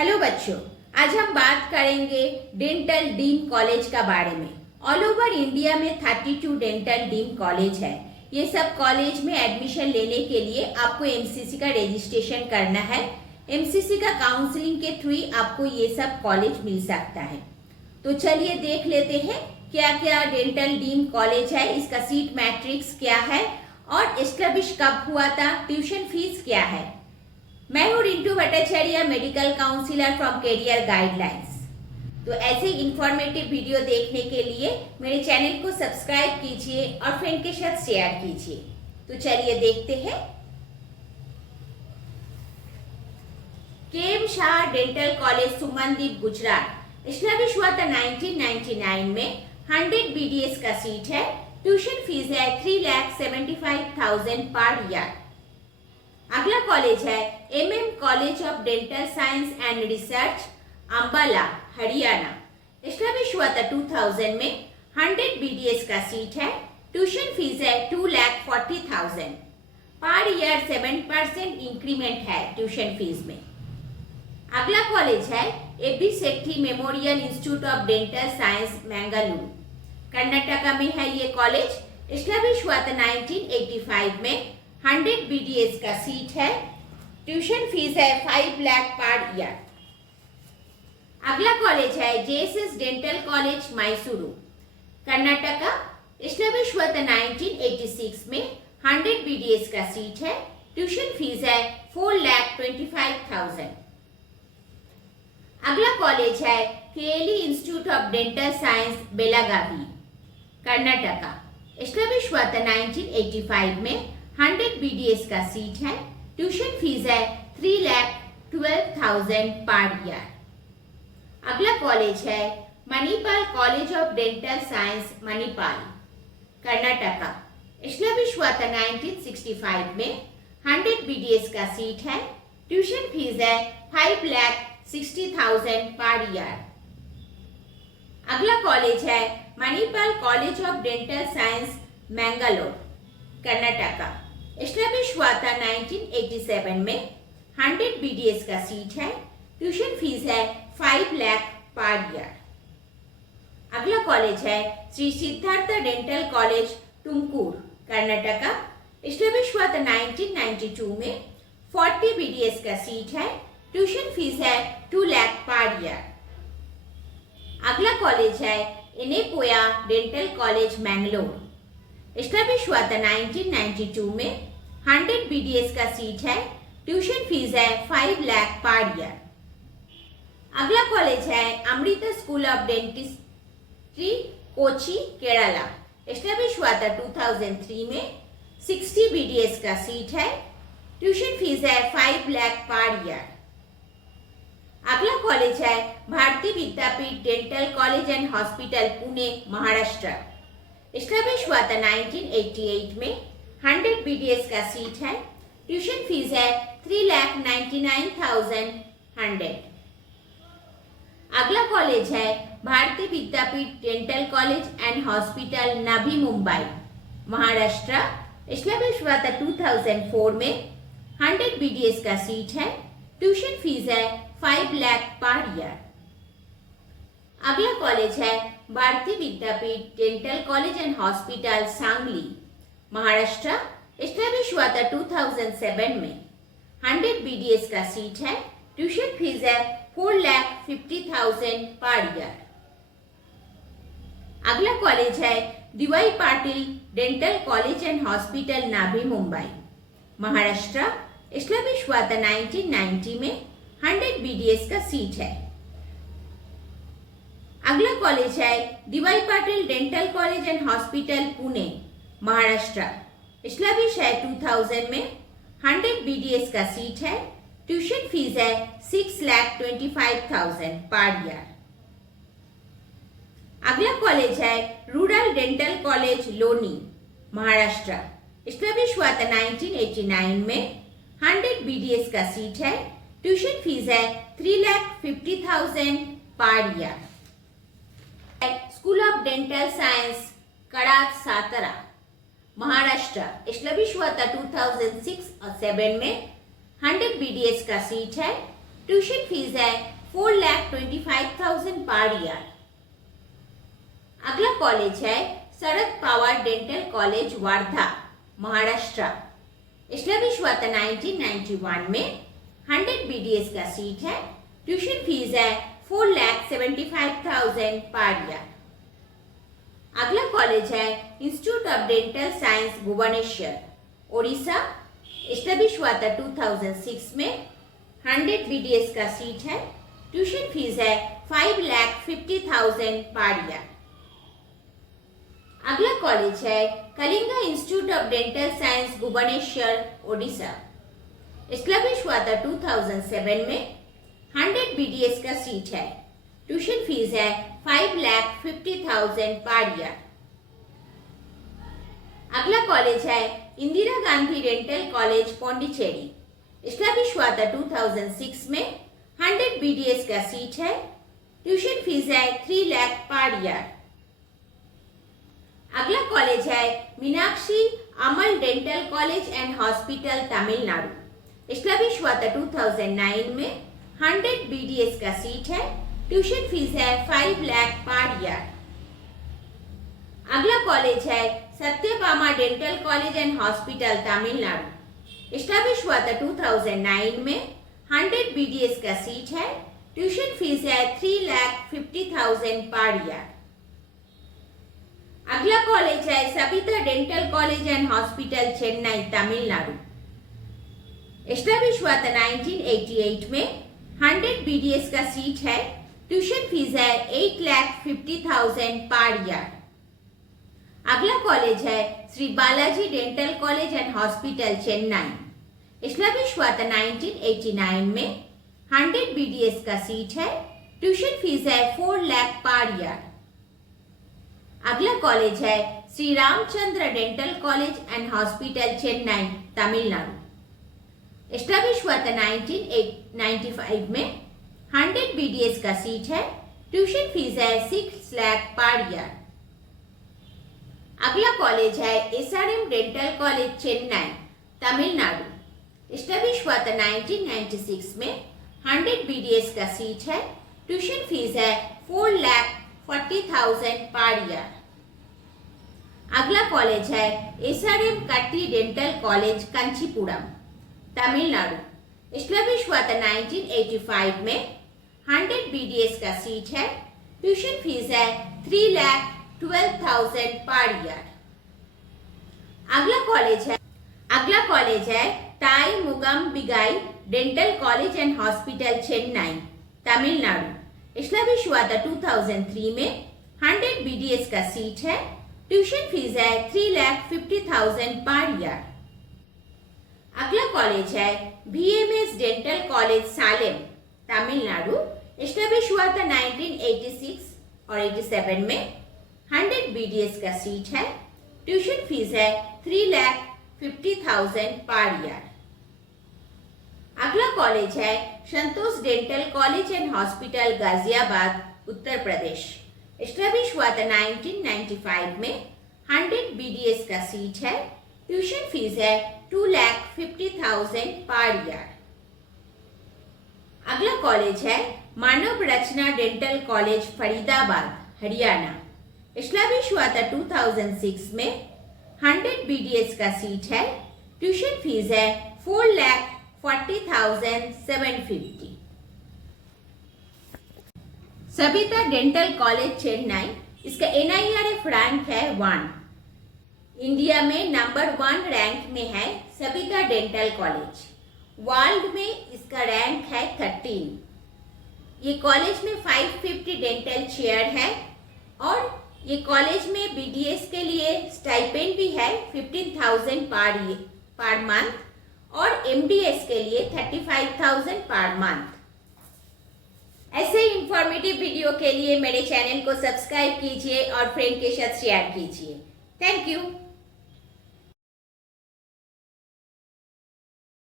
Hello बच्चों, आज हम बात करेंगे डेंटल डीम कॉलेज का बारे में। ऑल ओवर इंडिया में 32 डेंटल डीम कॉलेज है। ये सब कॉलेज में एडमिशन लेने के लिए आपको एमसीसी का रजिस्ट्रेशन करना है। एमसीसी का काउंसलिंग के थ्रू आपको ये सब कॉलेज मिल सकता है। तो चलिए देख लेते हैं क्या क्या डेंटल डीम कॉलेज है, इसका सीट मैट्रिक्स क्या है और एस्टेब्लिश कब हुआ था, ट्यूशन फीस क्या है। मैं हूँ Rintu Bhattacharya, medical counsellor from career guidelines. तो ऐसे इंफॉर्मेटिव वीडियो देखने के लिए मेरे चैनल को सब्सक्राइब कीजिए और फ्रेंड के साथ शेयर कीजिए। तो चलिए देखते हैं। KM Shah dental college Sumandeep Gujarat establish हुआ था 1999 में। 100 BDS का सीट है। ट्यूशन फीस है 3,75,000 पर ईयर। अगला कॉलेज है MM college of dental science and research, Ambala, Haryana. Establish हुआ था 2000 में। 100 BDS का सीट है। ट्यूशन फीस है 2,40,000 पर ईयर। 7% इंक्रीमेंट है ट्यूशन फीस में। अगला कॉलेज है AB Sethi memorial institute of dental science, Mangaluru, Karnataka में है ये कॉलेज। एस्टैब्लिश हुआ था 1985 में। 100 BDS का सीट है। ट्यूशन फीस है 5 लाख पर ईयर। अगला कॉलेज है JSS dental college, Mysuru, Karnataka. Establish हुआ था 1986 में। 100 BDS का सीट है। ट्यूशन फीस है 4,25,000। अगला कॉलेज है KLE institute of dental science, Belagavi, Karnataka. Establish हुआ था 1985 में। 100 BDS का सीट है। ट्यूशन फीस है 3,12,000 पर ईयर। अगला कॉलेज है Manipal college of dental science, Manipal, Karnataka. Establish हुआ था 1965 में। 100 BDS का सीट है। ट्यूशन फीस है 5,60,000 पर ईयर। अगला कॉलेज है Manipal college of dental science, Mangalore, Karnataka. Establish हुआ था 1987 में। 100 BDS का सीट है। ट्यूशन फीस है 5 लाख पर ईयर। अगला कॉलेज है Shri Siddharth dental college, Tumkur, Karnataka. Establish हुआ था 1992 में। 40 BDS का सीट है। ट्यूशन फीस है 2 लाख पर ईयर। अगला कॉलेज है एनेपोया डेंटल कॉलेज, मैंगलोर। एस्टैब्लिश हुआ था 1992 में। 100 BDS का सीट है। ट्यूशन फीस है 5 लाख पर ईयर। अगला कॉलेज है Amrita school of dentistry, Kochi, Kerala. Establish हुआ था 2003 में। 60 BDS का सीट है। ट्यूशन फीस है 5 लाख पर ईयर। अगला कॉलेज है Bharati Vidyapeeth dental college and hospital, Pune, Maharashtra. Establish हुआ था 1988 में। 100 BDS का सीट है। ट्यूशन फीस है 3,99,100। अगला कॉलेज है Bharati Vidyapeeth dental college and hospital, Navi Mumbai, Maharashtra. Establish हुआ था 2004 में। 100 BDS का सीट है। ट्यूशन फीस है 5 लाख पर ईयर। अगला कॉलेज है Bharati Vidyapeeth dental college and hospital, Sangli, Maharashtra. Establish हुआ था 2007 में। 100 BDS का सीट है। ट्यूशन फीस है 4,50,000 पर ईयर। अगला कॉलेज है DY Patil dental college and hospital, Navi Mumbai, Maharashtra. Establish हुआ था 1990 में। 100 BDS का सीट है। अगला कॉलेज है DY Patil dental college and hospital, Pune, Maharashtra. Establish है 2000 में। 100 BDS का सीट है। ट्यूशन फीस है 6,25,000 पर ईयर। अगला कॉलेज है rural dental college, Loni, Maharashtra. Establish हुआ था 1989 में। 100 BDS का सीट है। ट्यूशन फीस है 3,50,000 per year. School of dental science, कड़ाक, सातारा, महाराष्ट्र। एस्टैब्लिश हुआ था 2006 और 7 में। 100 BDS का सीट है। ट्यूशन फीस है 4,25,000 पर ईयर। अगला कॉलेज है Sharad Pawar dental college Wardha Maharashtra. Establish हुआ था 1991 में। 100 BDS का सीट है। ट्यूशन फीस है 4,75,000 पर ईयर। अगला कॉलेज है institute of dental science Bhubaneswar Odisha. Establish हुआ था 2006 में। 100 BDS का सीट है। ट्यूशन फीस है 5,50,000 पर ईयर। अगला कॉलेज है Kalinga institute of dental science Bhubaneswar Odisha. Establish हुआ था 2007 में। 100 BDS का सीट है। ट्यूशन फीस है 5,50,000 पर ईयर। अगला कॉलेज है Indira Gandhi dental college Pondicherry. Establish हुआ था 2006 में। 100 BDS का सीट है। ट्यूशन फीस है 3 लाख पर ईयर। अगला कॉलेज है Meenakshi Ammal dental college and hospital Tamil Nadu. Establish हुआ था 2009 में। 100 BDS का सीट है। ट्यूशन फीस है 5 लाख पर ईयर। अगला कॉलेज है Satyabhama dental college and hospital Tamil Nadu. Establish हुआ था 2009 में। 100 BDS का सीट है। ट्यूशन फीस है 3,50,000 पर ईयर। अगला कॉलेज है Savita dental college and hospital Chennai Tamil Nadu. Establish हुआ था 1988 में। 100 BDS का सीट है। ट्यूशन फीस है 8,50,000 पर ईयर। अगला कॉलेज है Shri Balaji dental college and hospital Chennai. Establish हुआ था 1989 में। 100 BDS का सीट है। ट्यूशन फीस है 4 लाख पर ईयर। अगला कॉलेज है Shri Ramchandra dental college and hospital Chennai Tamil Nadu. Establish हुआ था 1995 में। 100 BDS का सीट है। ट्यूशन फीस है 6 लाख पर ईयर। अगला कॉलेज है SRM dental college Chennai Tamil Nadu. Establish हुआ था 1996 में। 100 BDS का सीट है। ट्यूशन फीस है 4,40,000 पर ईयर। अगला कॉलेज है SRM कट्टी dental college Kanchipuram Tamil Nadu. Establish हुआ था 1985 में। 100 BDS का सीट है। ट्यूशन फीस है 3,12,000 पर ईयर। अगला कॉलेज है Thai Moogambigai dental college and hospital Chennai Tamil Nadu. Establish हुआ था 2003 में। 100 BDS का सीट है। ट्यूशन फीस है 3,50,000 पर ईयर। अगला कॉलेज है BMS dental college Salem Tamil Nadu. Establish हुआ था 1986 और 87 में। 100 BDS का सीट है। ट्यूशन फीस है 3,50,000 पर ईयर। अगला कॉलेज है Santosh dental college and hospital Ghaziabad Uttar Pradesh. Establish हुआ था 1995 में। 100 BDS का सीट है। ट्यूशन फीस है 2,50,000 पर ईयर। अगला कॉलेज है Manav Rachna dental college Faridabad Haryana. Establish हुआ था 2006 में। 100 BDS का सीट है। ट्यूशन फीस है 4,40,750। Savita dental college Chennai. इसका NIRF रैंक है 1। इंडिया में नंबर 1 रैंक में है सविता डेंटल कॉलेज। वर्ल्ड में इसका रैंक है 13। ये कॉलेज में 550 डेंटल चेयर है और ये कॉलेज में BDS के लिए स्टाइपेंड भी है 15,000 पर मंथ और MDS के लिए 35,000 पर मंथ। ऐसे इंफॉर्मेटिव वीडियो के लिए मेरे चैनल को सब्सक्राइब कीजिए और फ्रेंड के साथ शेयर कीजिए। Thank you.